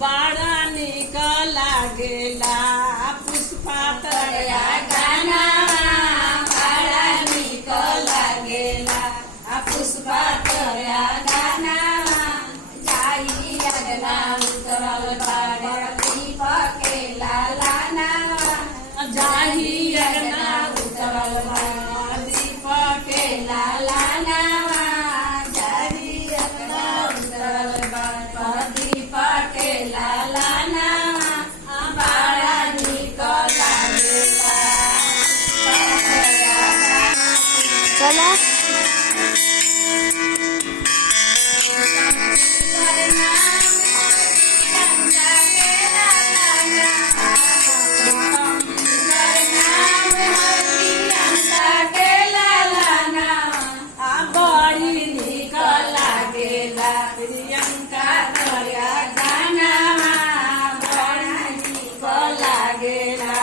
बाळा निक लागेला पुष्पा तळ्या गाना बाळा निक लागेला पुष्पा तळ्या गाना जाई अगना उतरल बाळ दीप केला लाना जाई अगना उतरल बाळ दीप केला लाना जाई अगना उतरल बाळ दीप केला लाना बाळा निक लागेला चला प्रियंका तळ्या गाना बाळा निक लागेला